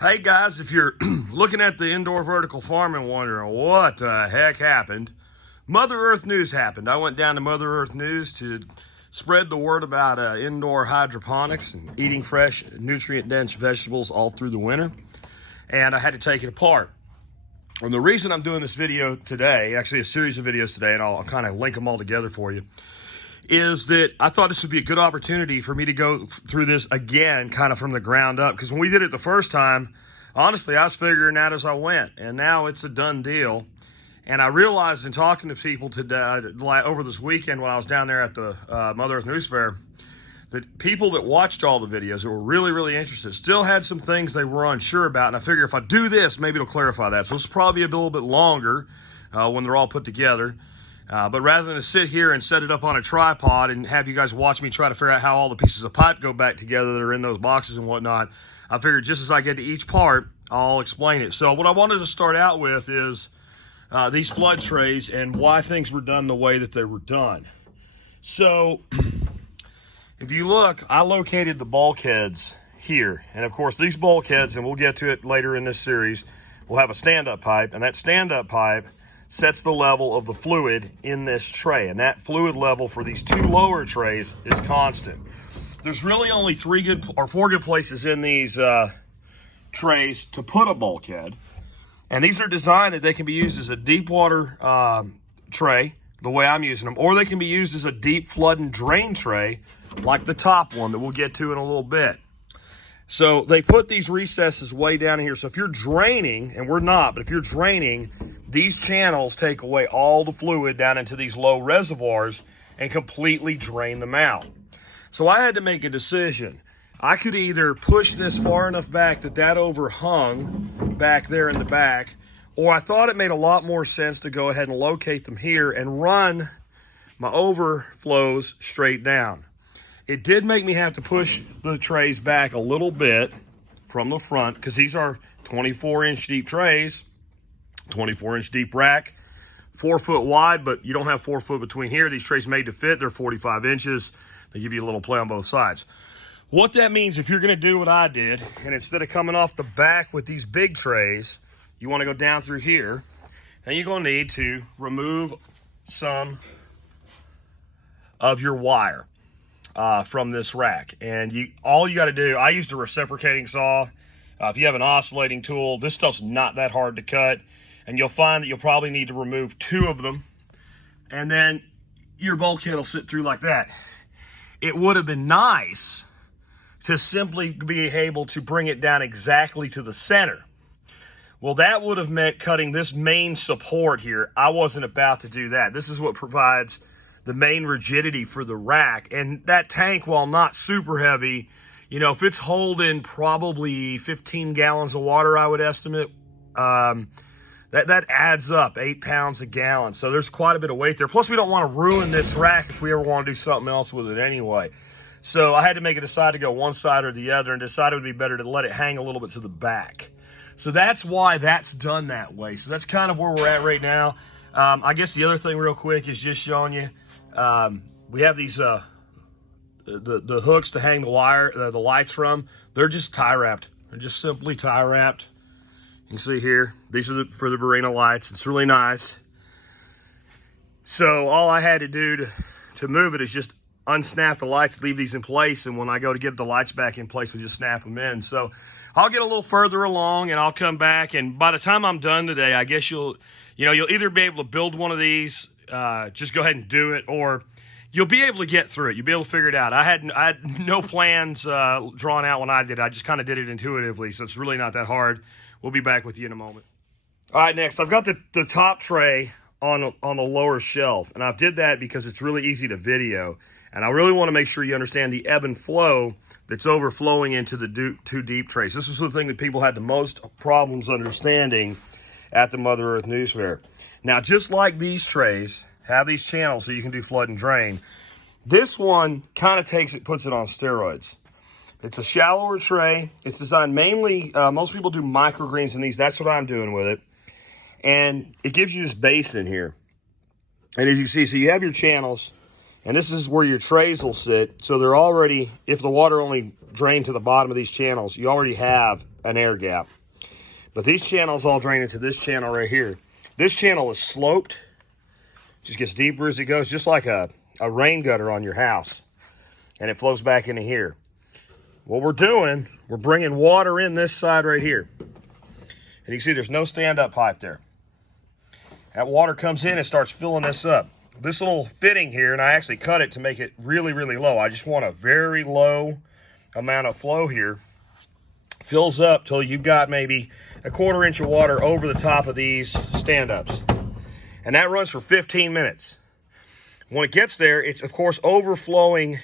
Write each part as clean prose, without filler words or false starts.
Hey guys, if you're looking at the indoor vertical farm and wondering what the heck happened, Mother Earth News happened. I went down to Mother Earth News to spread the word about indoor hydroponics and eating fresh, nutrient-dense vegetables all through the winter, and I had to take it apart. And the reason I'm doing this video today, actually a series of videos today, and I'll kind of link them all together for you, is that I thought this would be a good opportunity for me to go through this again, kind of from the ground up. Because when we did it the first time, honestly, I was figuring out as I went, and now it's a done deal. And I realized in talking to people today, over this weekend when I was down there at the Mother Earth News Fair, that people that watched all the videos that were really, really interested still had some things they were unsure about. And I figure if I do this, maybe it'll clarify that. So this will probably be a little bit longer when they're all put together. But rather than to sit here and set it up on a tripod and have you guys watch me try to figure out how all the pieces of pipe go back together that are in those boxes and whatnot, I figured just as I get to each part, I'll explain it. So what I wanted to start out with is these flood trays and why things were done the way that they were done. So if you look, I located the bulkheads here. And of course, these bulkheads, and we'll get to it later in this series, will have a stand-up pipe, and that stand-up pipe sets the level of the fluid in this tray. And that fluid level for these two lower trays is constant. There's really only four good places in these trays to put a bulkhead. And these are designed that they can be used as a deep water tray, the way I'm using them, or they can be used as a deep flood and drain tray, like the top one that we'll get to in a little bit. So they put these recesses way down in here. So if you're draining, and we're not, but if you're draining, these channels take away all the fluid down into these low reservoirs and completely drain them out. So I had to make a decision. I could either push this far enough back that overhung back there in the back, or I thought it made a lot more sense to go ahead and locate them here and run my overflows straight down. It did make me have to push the trays back a little bit from the front because these are 24-inch deep trays, 24-inch deep rack, 4 foot wide, but you don't have 4 foot between here. These trays made to fit, they're 45 inches. They give you a little play on both sides. What that means, if you're gonna do what I did, and instead of coming off the back with these big trays, you wanna go down through here, and you're gonna need to remove some of your wire from this rack. And all you gotta do, I used a reciprocating saw. If you have an oscillating tool, this stuff's not that hard to cut. And you'll find that you'll probably need to remove 2 of them. And then your bulkhead will sit through like that. It would have been nice to simply be able to bring it down exactly to the center. Well, that would have meant cutting this main support here. I wasn't about to do that. This is what provides the main rigidity for the rack. And that tank, while not super heavy, you know, if it's holding probably 15 gallons of water, I would estimate, that adds up, 8 pounds a gallon. So there's quite a bit of weight there. Plus, we don't want to ruin this rack if we ever want to do something else with it anyway. So I had to make a decide to go one side or the other, and decided it would be better to let it hang a little bit to the back. So that's why that's done that way. So that's kind of where we're at right now. I guess the other thing real quick is just showing you, we have these the hooks to hang the wire, the lights from. They're just tie wrapped. They're just simply tie wrapped. You can see here, these are for the Barina lights. It's really nice. So all I had to do to move it is just unsnap the lights, leave these in place, and when I go to get the lights back in place, we just snap them in. So I'll get a little further along and I'll come back, and by the time I'm done today, I guess you'll either be able to build one of these, just go ahead and do it, or you'll be able to get through it. You'll be able to figure it out. I had no plans drawn out when I did. I just kind of did it intuitively, so it's really not that hard. We'll be back with you in a moment. All right, next, I've got the top tray on the lower shelf, and I've did that because it's really easy to video, and I really want to make sure you understand the ebb and flow that's overflowing into the 2 deep trays. This is the thing that people had the most problems understanding at the Mother Earth News Fair. Now, just like these trays have these channels so you can do flood and drain, this one kind of puts it on steroids. It's a shallower tray. It's designed mainly, most people do microgreens in these. That's what I'm doing with it. And it gives you this basin here. And as you see, so you have your channels And this is where your trays will sit. So they're already, if the water only drained to the bottom of these channels, you already have an air gap. But these channels all drain into this channel right here. This channel is sloped. Just gets deeper as it goes, just like a rain gutter on your house. And it flows back into here. What we're doing, we're bringing water in this side right here. And you can see there's no stand-up pipe there. That water comes in and starts filling this up. This little fitting here, and I actually cut it to make it really, really low. I just want a very low amount of flow here. Fills up till you've got maybe a 1/4 inch of water over the top of these stand-ups. And that runs for 15 minutes. When it gets there, it's of course overflowing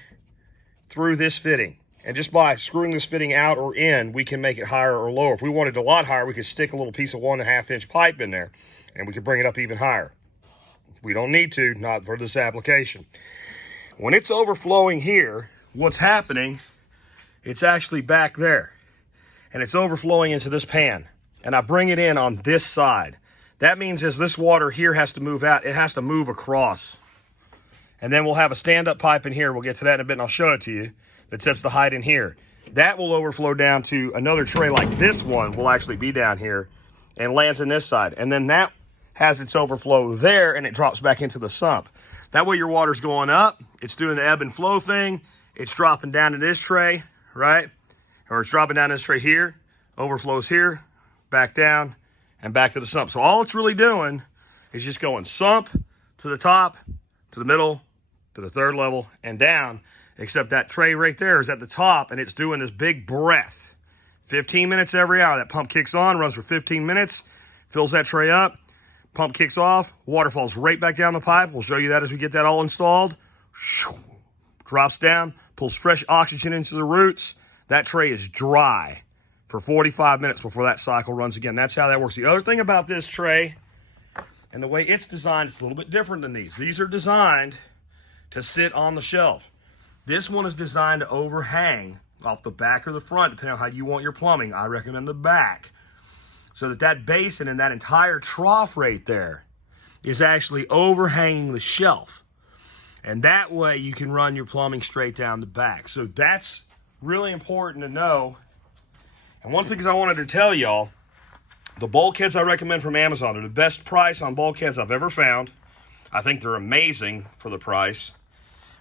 through this fitting. And just by screwing this fitting out or in, we can make it higher or lower. If we wanted a lot higher, we could stick a little piece of 1.5 inch pipe in there and we could bring it up even higher. We don't need to, not for this application. When it's overflowing here, what's happening, it's actually back there. And it's overflowing into this pan. And I bring it in on this side. That means as this water here has to move out, it has to move across. And then we'll have a stand-up pipe in here. We'll get to that in a bit and I'll show it to you. That sets the height in here. That will overflow down to another tray like this one will actually be down here and lands in this side. And then that has its overflow there and it drops back into the sump. That way your water's going up. It's doing the ebb and flow thing. It's dropping down to this tray, right? Or it's dropping down this tray here, overflows here, back down, and back to the sump. So all it's really doing is just going sump to the top, to the middle, to the third level, and down. Except that tray right there is at the top, and it's doing this big breath. 15 minutes every hour. That pump kicks on, runs for 15 minutes, fills that tray up, pump kicks off, water falls right back down the pipe. We'll show you that as we get that all installed. Drops down, pulls fresh oxygen into the roots. That tray is dry for 45 minutes before that cycle runs again. That's how that works. The other thing about this tray and the way it's designed, it's a little bit different than these. These are designed to sit on the shelf. This one is designed to overhang off the back or the front, depending on how you want your plumbing. I recommend the back. So that basin and that entire trough right there is actually overhanging the shelf. And that way you can run your plumbing straight down the back. So that's really important to know. And one thing I wanted to tell y'all, the bulkheads I recommend from Amazon, they're the best price on bulkheads I've ever found. I think they're amazing for the price.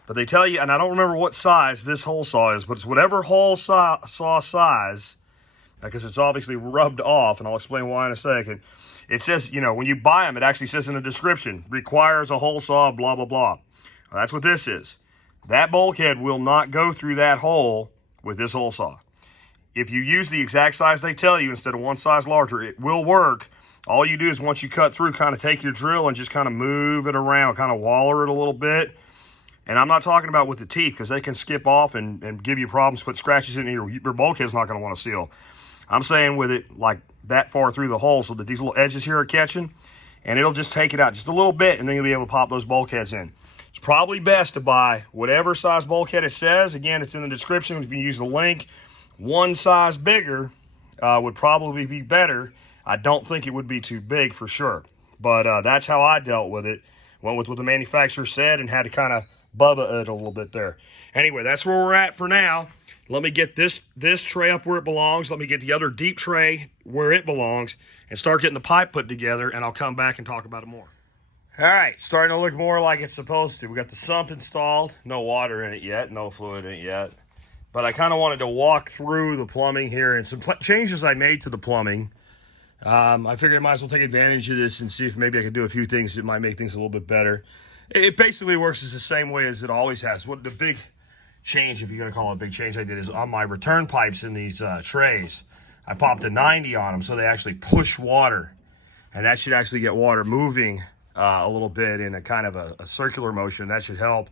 But they tell you, and I don't remember what size this hole saw is, but it's whatever hole saw size, because it's obviously rubbed off, and I'll explain why in a second. It says, you know, when you buy them, it actually says in the description, requires a hole saw, blah, blah, blah. Well, that's what this is. That bulkhead will not go through that hole with this hole saw. If you use the exact size they tell you instead of one size larger, it will work. All you do is once you cut through, kind of take your drill and just kind of move it around, kind of waller it a little bit. And I'm not talking about with the teeth because they can skip off and give you problems, put scratches in your bulkhead's not going to want to seal. I'm saying with it like that far through the hole so that these little edges here are catching, and it'll just take it out just a little bit, and then you'll be able to pop those bulkheads in. It's probably best to buy whatever size bulkhead it says. Again, it's in the description. If you use the link, one size bigger would probably be better. I don't think it would be too big for sure. But that's how I dealt with it. Went with what the manufacturer said and had to kind of bubba it a little bit there. Anyway, that's where we're at for now. Let me get this tray up where it belongs. Let me get the other deep tray where it belongs and start getting the pipe put together, and I'll come back and talk about it more. All right, starting to look more like it's supposed to. We got the sump installed. No water in it yet, no fluid in it yet. But I kind of wanted to walk through the plumbing here and some changes I made to the plumbing. I figured I might as well take advantage of this and see if maybe I could do a few things that might make things a little bit better. It basically works the same way as it always has. What the big change, if you're going to call it a big change I did, is on my return pipes in these trays. I popped a 90 on them so they actually push water. And that should actually get water moving a little bit in a kind of a circular motion. That should help.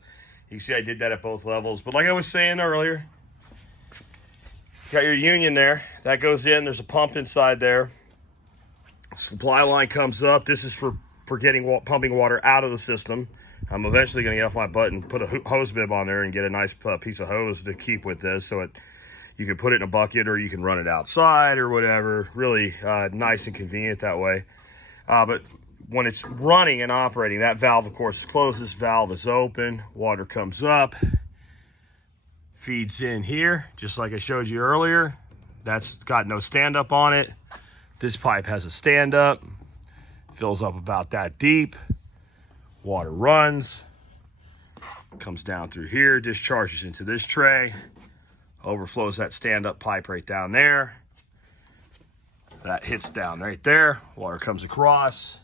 You can see I did that at both levels. But like I was saying earlier, got your union there. That goes in. There's a pump inside there. Supply line comes up. This is for getting pumping water out of the system. I'm eventually going to get off my butt and put a hose bib on there and get a nice piece of hose to keep with this, so you can put it in a bucket or you can run it outside or whatever. Really nice and convenient that way. But when it's running and operating, that valve, of course, is closed. This valve is open. Water comes up, feeds in here, just like I showed you earlier. That's got no stand-up on it. This pipe has a stand-up. Fills up about that deep. Water runs. Comes down through here, discharges into this tray. Overflows that stand-up pipe right down there. That hits down right there. Water comes across.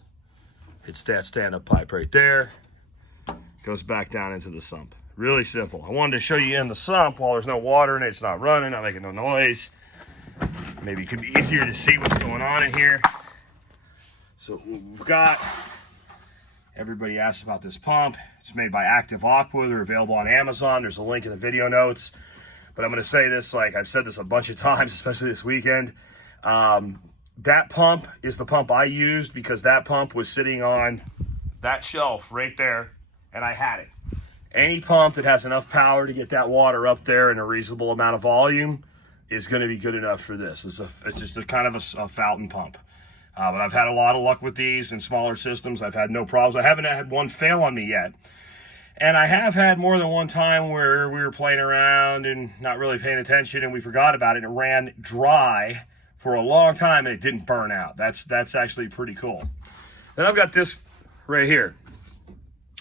Hits that stand-up pipe right there. Goes back down into the sump. Really simple. I wanted to show you in the sump while there's no water in it. It's not running, not making no noise. Maybe it could be easier to see what's going on in here. So what we've got, everybody asks about this pump. It's made by Active Aqua. They're available on Amazon. There's a link in the video notes. But I'm going to say this, like I've said this a bunch of times, especially this weekend. That pump is the pump I used because that pump was sitting on that shelf right there, and I had it. Any pump that has enough power to get that water up there in a reasonable amount of volume is going to be good enough for this. It's just a kind of a fountain pump. But I've had a lot of luck with these in smaller systems. I've had no problems. I haven't had one fail on me yet. And I have had more than one time where we were playing around and not really paying attention and we forgot about it. It ran dry for a long time and it didn't burn out. That's actually pretty cool. Then I've got this right here.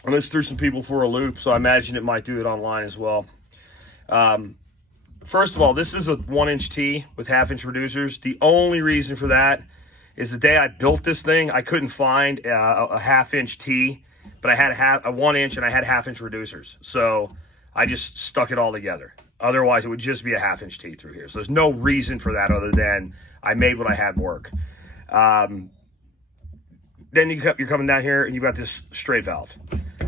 And this threw some people for a loop, so I imagine it might do it online as well. First of all, this is a 1-inch T with 1/2-inch reducers. The only reason for that is the day I built this thing, I couldn't find a 1/2-inch T, but I had a 1-inch and I had 1/2-inch reducers. So I just stuck it all together. Otherwise, it would just be a 1/2-inch T through here. So there's no reason for that other than I made what I had work. Then you're coming down here and you've got this straight valve.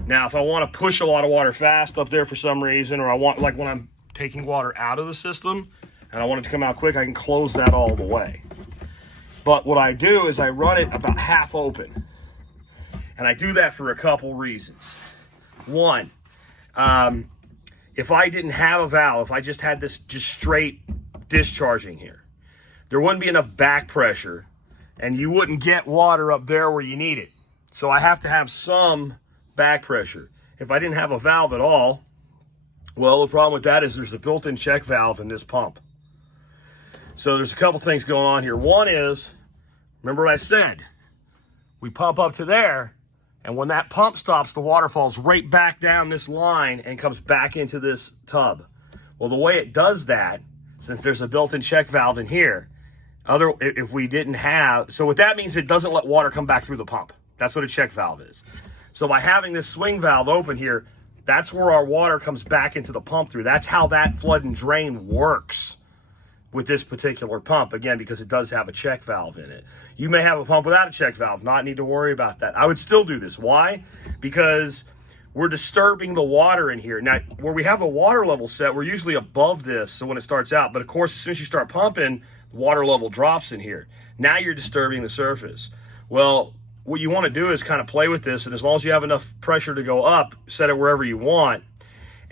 Now, if I want to push a lot of water fast up there for some reason, or I want, like when I'm taking water out of the system and I want it to come out quick, I can close that all the way. But what I do is I run it about half open. And I do that for a couple reasons. One, if I didn't have a valve, if I just had this just straight discharging here, there wouldn't be enough back pressure and you wouldn't get water up there where you need it. So I have to have some back pressure. If I didn't have a valve at all, well, the problem with that is there's a built-in check valve in this pump. So there's a couple things going on here. One is, remember what I said, we pump up to there, and when that pump stops, the water falls right back down this line and comes back into this tub. Well, the way it does that, since there's a built-in check valve in here, if we didn't have, so what that means, it doesn't let water come back through the pump. That's what a check valve is. So by having this swing valve open here, that's where our water comes back into the pump through. That's how that flood and drain works with this particular pump, again, because it does have a check valve in it. You may have a pump without a check valve, not need to worry about that. I would still do this. Why? Because we're disturbing the water in here. Now, where we have a water level set, we're usually above this, so when it starts out, but of course, as soon as you start pumping, the water level drops in here. Now you're disturbing the surface. Well, what you want to do is kind of play with this, and as long as you have enough pressure to go up, set it wherever you want.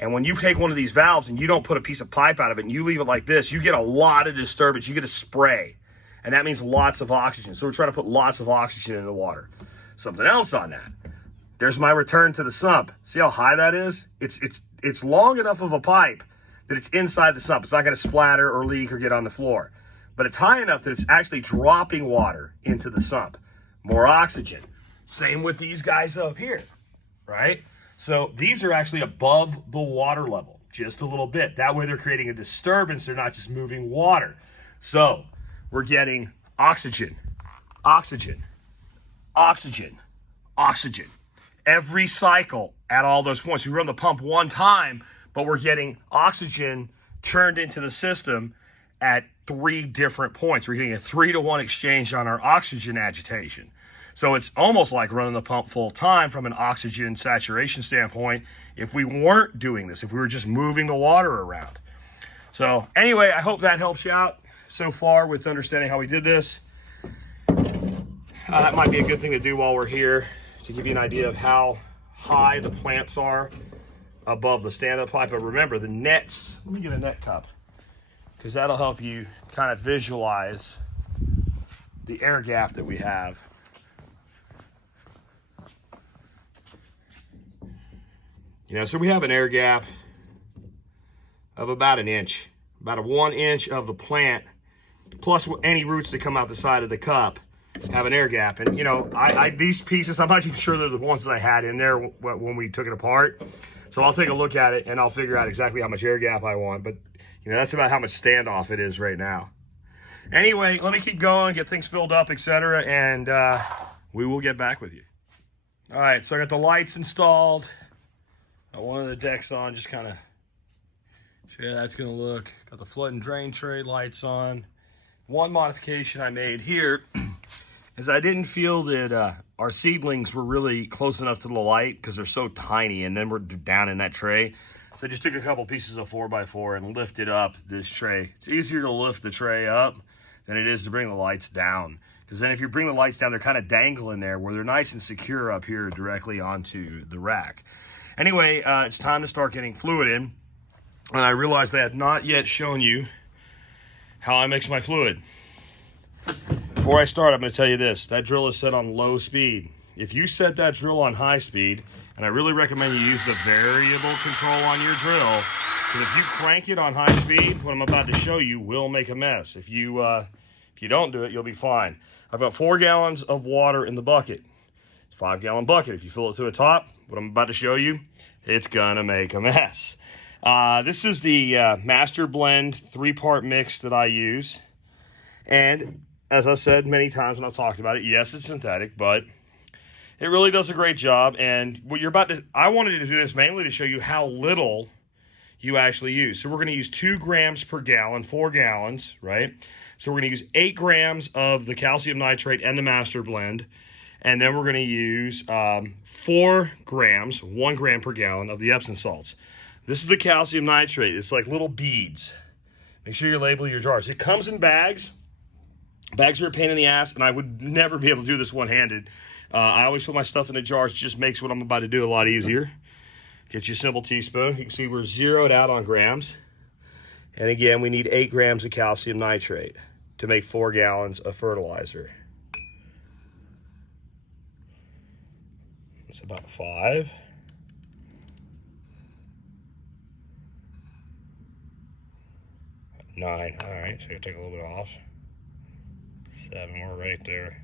And when you take one of these valves and you don't put a piece of pipe out of it and you leave it like this, you get a lot of disturbance. You get a spray, and that means lots of oxygen. So we're trying to put lots of oxygen in the water. Something else on that. There's my return to the sump. See how high that is? It's long enough of a pipe that it's inside the sump. It's not going to splatter or leak or get on the floor. But it's high enough that it's actually dropping water into the sump. More oxygen. Same with these guys up here, right? So these are actually above the water level, just a little bit. That way they're creating a disturbance. They're not just moving water. So we're getting oxygen, oxygen, oxygen, oxygen. Every cycle at all those points. We run the pump one time, but we're getting oxygen churned into the system at 3 different points. We're getting a 3-to-1 exchange on our oxygen agitation. So it's almost like running the pump full time from an oxygen saturation standpoint if we weren't doing this, if we were just moving the water around. So anyway, I hope that helps you out so far with understanding how we did this. That might be a good thing to do while we're here to give you an idea of how high the plants are above the stand-up pipe. But remember, the nets, let me get a net cup, because that'll help you kind of visualize the air gap that we have. You know, so we have an air gap of about 1 inch, about 1 inch of the plant, plus any roots that come out the side of the cup have an air gap. And you know, these pieces, I'm not even sure they're the ones that I had in there when we took it apart. So I'll take a look at it and I'll figure out exactly how much air gap I want. But you know, that's about how much standoff it is right now. Anyway, let me keep going, get things filled up, etc., and we will get back with you. All right, so I got the lights installed. Got one of the decks on, just kind of show you how that's going to look. Got the flood and drain tray lights on. One modification I made here is I didn't feel that our seedlings were really close enough to the light because they're so tiny, and then we're down in that tray. So I just took a couple pieces of 4x4 and lifted up this tray. It's easier to lift the tray up than it is to bring the lights down. Because then if you bring the lights down, they're kind of dangling there where they're nice and secure up here directly onto the rack. Anyway, it's time to start getting fluid in. And I realized I had not yet shown you how I mix my fluid. Before I start, I'm going to tell you this. That drill is set on low speed. If you set that drill on high speed, and I really recommend you use the variable control on your drill, because if you crank it on high speed, what I'm about to show you will make a mess. If you don't do it, you'll be fine. I've got 4 gallons of water in the bucket. It's a 5-gallon bucket. If you fill it to the top, what I'm about to show you, it's gonna make a mess. This is the Master Blend 3-part mix that I use. And as I've said many times when I've talked about it, yes, it's synthetic, but it really does a great job. And what you're about to, I wanted to do this mainly to show you how little you actually use. So we're going to use 2 grams per gallon, 4 gallons, right? So we're going to use 8 grams of the calcium nitrate and the Master Blend. And then we're going to use 4 grams, 1 gram per gallon of the Epsom salts. This is the calcium nitrate. It's like little beads. Make sure you label your jars. It comes in bags. Bags are a pain in the ass, and I would never be able to do this one-handed. I always put my stuff in the jars. It just makes what I'm about to do a lot easier. Get you a simple teaspoon. You can see we're zeroed out on grams. And again, we need 8 grams of calcium nitrate to make 4 gallons of fertilizer. It's about 5. Nine. All right, so you take a little bit off. 7, we're right there.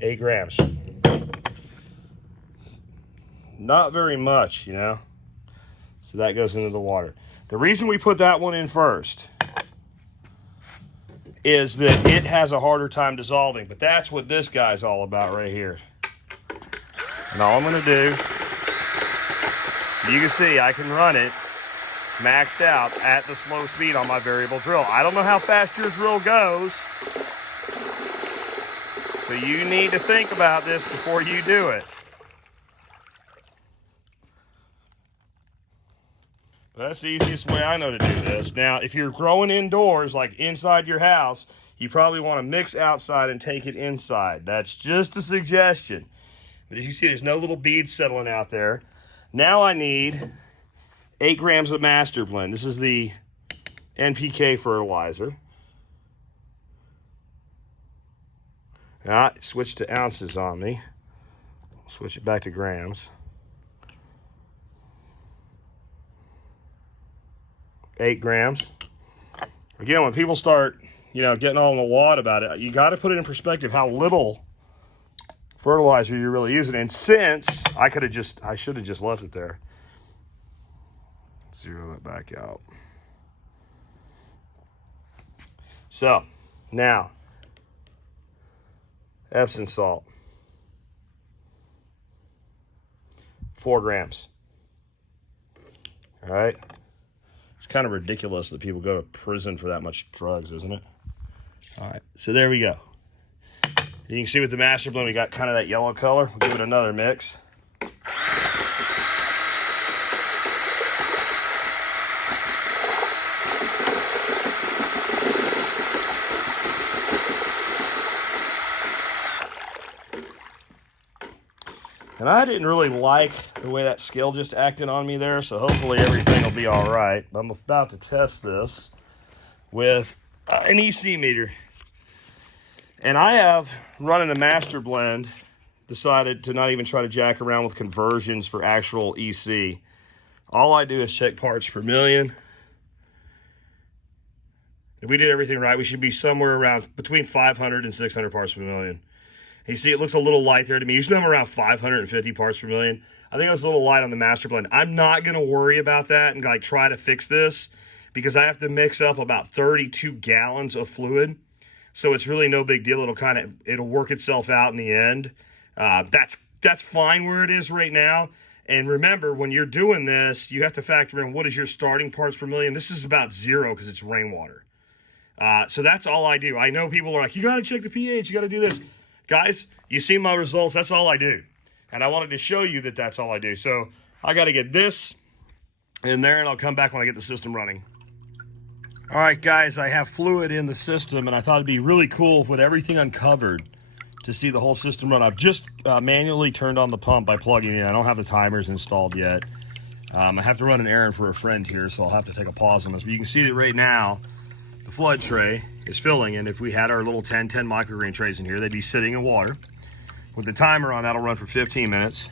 Eight grams. Not very much, you know. So that goes into the water. The reason we put that one in first is that it has a harder time dissolving, but that's what this guy's all about right here. And all I'm going to do, you can see I can run it maxed out at the slow speed on my variable drill. I don't know how fast your drill goes, so you need to think about this before you do it. That's the easiest way I know to do this. Now, if you're growing indoors, like inside your house, you probably want to mix outside and take it inside. That's just a suggestion. But as you see, there's no little beads settling out there. Now I need 8 grams of Master Blend. This is the NPK fertilizer. Now, it switched to ounces on me. I'll switch it back to grams. 8 grams. Again, when people start, you know, getting all in the wad about it, you got to put it in perspective how little fertilizer you're really using. And since I should have just left it there. Zero that back out. So now, Epsom salt, 4 grams. All right. It's kind of ridiculous that people go to prison for that much drugs, isn't it? All right, so there we go. You can see with the Master Blend, we got kind of that yellow color. We'll give it another mix. And I didn't really like the way that scale just acted on me there, so hopefully everything will be all right. I'm about to test this with an EC meter. And I have, running a master blend, decided to not even try to jack around with conversions for actual EC. All I do is check parts per million. If we did everything right, we should be somewhere around between 500 and 600 parts per million. You see, it looks a little light there to me. Usually I'm around 550 parts per million. I think I was a little light on the master blend. I'm not going to worry about that and like try to fix this because I have to mix up about 32 gallons of fluid. So it's really no big deal. It'll work itself out in the end. That's fine where it is right now. And remember, when you're doing this, you have to factor in what is your starting parts per million. This is about 0 because it's rainwater. So that's all I do. I know people are like, you got to check the pH, you got to do this. Guys, you see my results, that's all I do. And I wanted to show you that that's all I do. So I got to get this in there, and I'll come back when I get the system running. All right, guys, I have fluid in the system, and I thought it'd be really cool with everything uncovered to see the whole system run. I've just manually turned on the pump by plugging in. I don't have the timers installed yet. I have to run an errand for a friend here, so I'll have to take a pause on this. But you can see that right now, the flood tray is filling, and if we had our little 10 microgreen trays in here, they'd be sitting in water. With the timer on, that'll run for 15 minutes.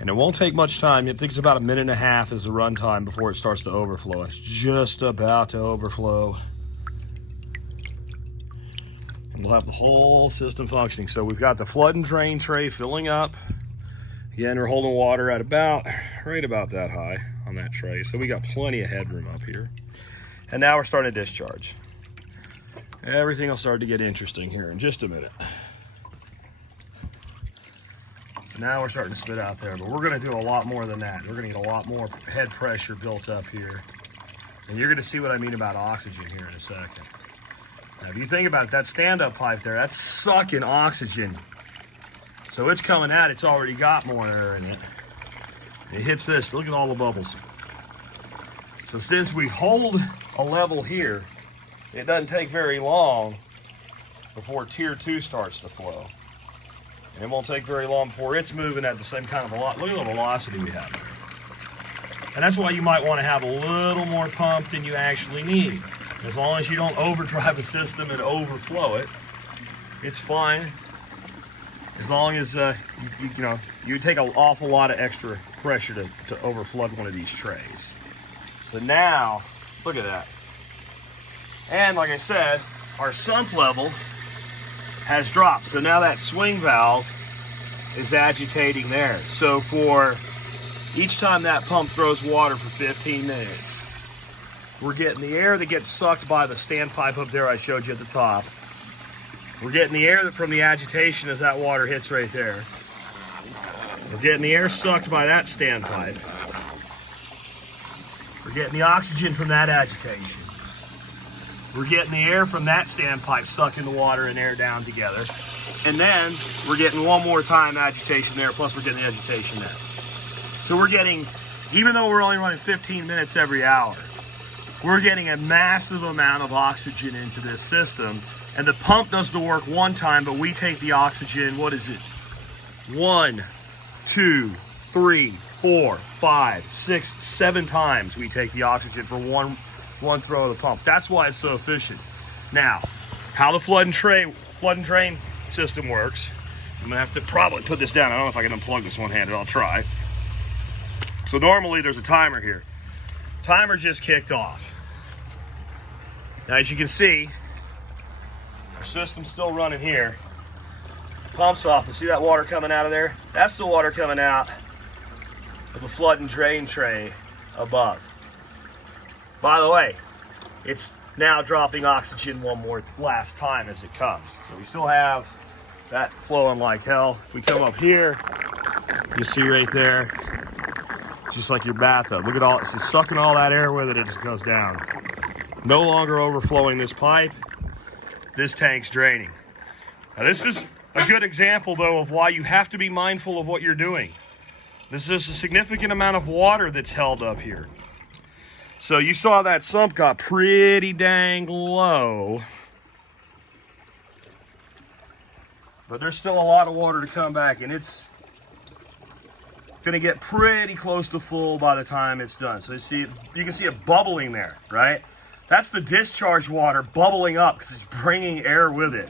And it won't take much time. It takes about 1.5 minutes as the run time before it starts to overflow. It's just about to overflow. And we'll have the whole system functioning. So we've got the flood and drain tray filling up. Again, we're holding water at right about that high on that tray. So we got plenty of headroom up here. And now we're starting to discharge. Everything will start to get interesting here in just a minute. So now we're starting to spit out there, but we're gonna do a lot more than that. We're gonna get a lot more head pressure built up here. And you're gonna see what I mean about oxygen here in a second. Now, if you think about it, that stand-up pipe there, that's sucking oxygen. So it's coming out, it's already got more air in it. It hits this, look at all the bubbles. So since we hold a level here, it doesn't take very long before tier 2 starts to flow. And it won't take very long before it's moving at the same kind of velocity. Look at the velocity we have there. And that's why you might want to have a little more pump than you actually need. As long as you don't overdrive the system and overflow it, it's fine. As long as you take an awful lot of extra pressure to overflood one of these trays. So now, look at that. And like I said, our sump level has dropped. So now that swing valve is agitating there. So for each time that pump throws water for 15 minutes, we're getting the air that gets sucked by the standpipe up there I showed you at the top. We're getting the air from the agitation as that water hits right there. We're getting the air sucked by that standpipe. We're getting the oxygen from that agitation. We're getting the air from that standpipe sucking the water and air down together. And then we're getting one more time agitation there, plus we're getting the agitation there. So we're getting, even though we're only running 15 minutes every hour, we're getting a massive amount of oxygen into this system. And the pump does the work one time, but we take the oxygen, what is it? 1, 2, 3, 4, 5, 6, 7 times we take the oxygen for one throw of the pump. That's why it's so efficient. Now, how the flood and drain system works, I'm gonna have to probably put this down. I don't know if I can unplug this one-handed, I'll try. So normally there's a timer here. Timer just kicked off. Now as you can see, our system's still running here. Pump's off, and see that water coming out of there? That's the water coming out of the flood and drain tray above. By the way, it's now dropping oxygen last time as it comes. So we still have that flowing like hell. If we come up here, you see right there, just like your bathtub. Look at all, it's sucking all that air with it, it just goes down. No longer overflowing this pipe. This tank's draining. Now this is a good example though of why you have to be mindful of what you're doing. This is a significant amount of water that's held up here. So you saw that sump got pretty dang low. But there's still a lot of water to come back, and it's gonna get pretty close to full by the time it's done. So you can see it bubbling there, right? That's the discharge water bubbling up because it's bringing air with it.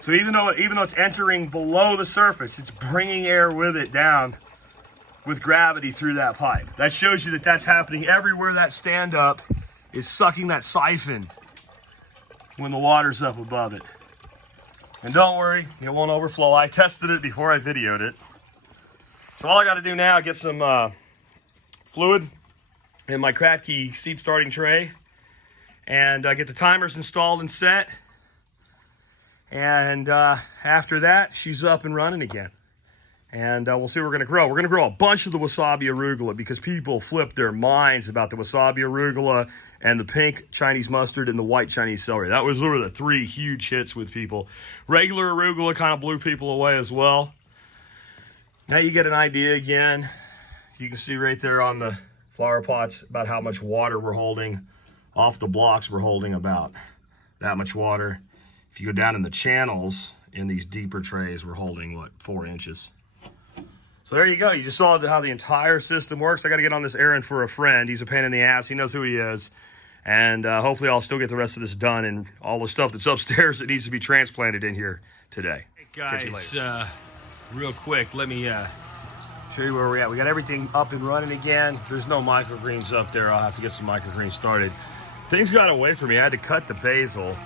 So even though it's entering below the surface, it's bringing air with it down with gravity through that pipe. That shows you that that's happening everywhere. That stand-up is sucking that siphon when the water's up above it. And don't worry, it won't overflow. I tested it before I videoed it. So all I got to do now is get some fluid in my Kratky seed starting tray and get the timers installed and set. And after that, she's up and running again. And we'll see what we're going to grow. We're going to grow a bunch of the wasabi arugula because people flip their minds about the wasabi arugula and the pink Chinese mustard and the white Chinese celery. That was literally the 3 huge hits with people. Regular arugula kind of blew people away as well. Now you get an idea again. You can see right there on the flower pots about how much water we're holding. Off the blocks, we're holding about that much water. If you go down in the channels in these deeper trays, we're holding, what, 4 inches. So there you go. You just saw how the entire system works. I got to get on this errand for a friend. He's a pain in the ass. He knows who he is. And hopefully I'll still get the rest of this done and all the stuff that's upstairs that needs to be transplanted in here today. Hey guys, real quick, let me show you where we're at. We got everything up and running again. There's no microgreens up there. I'll have to get some microgreens started. Things got away from me. I had to cut the basil.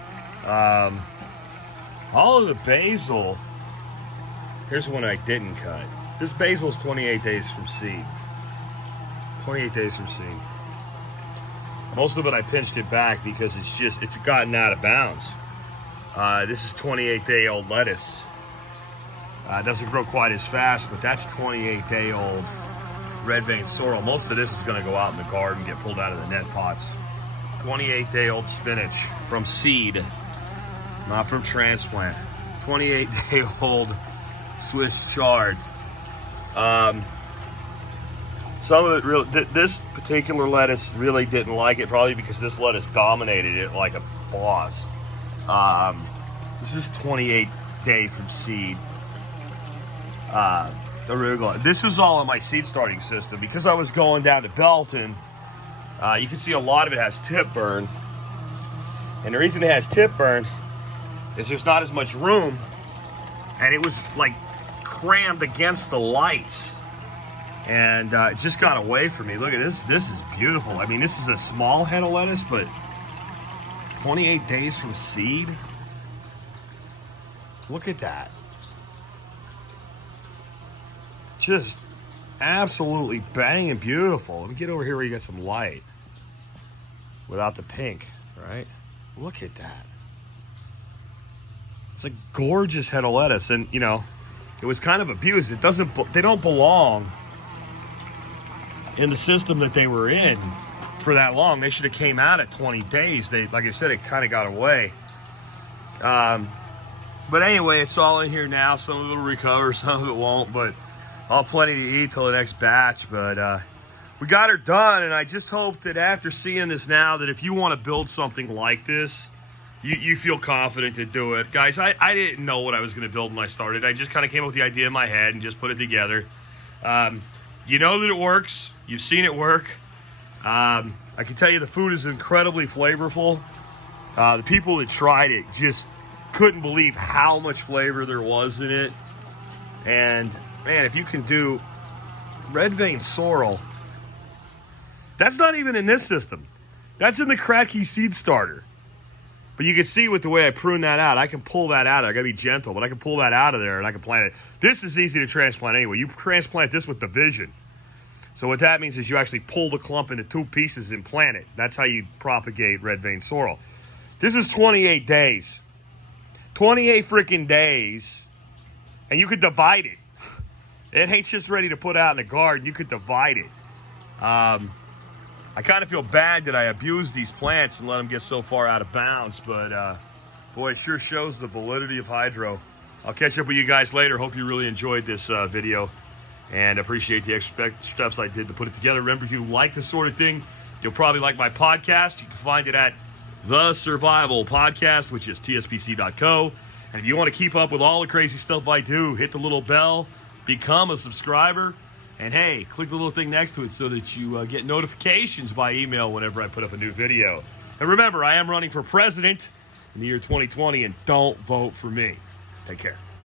All of the basil, here's one I didn't cut. This basil is 28 days from seed. 28 days from seed. Most of it I pinched it back because it's gotten out of bounds. This is 28-day-old lettuce. It doesn't grow quite as fast, but that's 28-day-old red vein sorrel. Most of this is going to go out in the garden, get pulled out of the net pots. 28-day-old spinach from seed, not from transplant. 28-day-old Swiss chard. Some of it really, this particular lettuce really didn't like it, probably because this lettuce dominated it like a boss. This is 28-day from seed. Arugula. This was all in my seed starting system because I was going down to Belton. You can see a lot of it has tip burn, and the reason it has tip burn is there's not as much room, and it was like crammed against the lights, and it just got away from me. Look at this. This is beautiful. I mean, this is a small head of lettuce, but 28 days from seed. Look at that. Just absolutely banging beautiful. Let me get over here where you got some light without the pink, right? Look at that. It's a gorgeous head of lettuce, and you know, it was kind of abused. They don't belong in the system that they were in for that long. They should have came out at 20 days. Like I said, it kind of got away. But anyway, it's all in here now. Some of it will recover, some of it won't, but I'll have plenty to eat till the next batch. But we got her done, and I just hope that after seeing this now, that if you want to build something like this, you feel confident to do it. Guys, I didn't know what I was going to build when I started. I just kind of came up with the idea in my head and just put it together. You know that it works. You've seen it work. I can tell you the food is incredibly flavorful. The people that tried it just couldn't believe how much flavor there was in it. And man, if you can do red vein sorrel, that's not even in this system. That's in the Kratky seed starter. But you can see with the way I prune that out, I can pull that out. I gotta be gentle, but I can pull that out of there and I can plant it. This is easy to transplant anyway. You transplant this with division. So what that means is you actually pull the clump into 2 pieces and plant it. That's how you propagate red vein sorrel. This is 28 days. 28 freaking days, and you could divide it. It ain't just ready to put out in the garden. You could divide it. I kind of feel bad that I abused these plants and let them get so far out of bounds, but boy, it sure shows the validity of hydro. I'll catch up with you guys later. Hope you really enjoyed this video and appreciate the extra steps I did to put it together. Remember, if you like this sort of thing, you'll probably like my podcast. You can find it at The Survival Podcast, which is tspc.co. And if you want to keep up with all the crazy stuff I do, hit the little bell, become a subscriber, And hey, click the little thing next to it so that you get notifications by email whenever I put up a new video. And remember, I am running for president in the year 2020, and don't vote for me. Take care.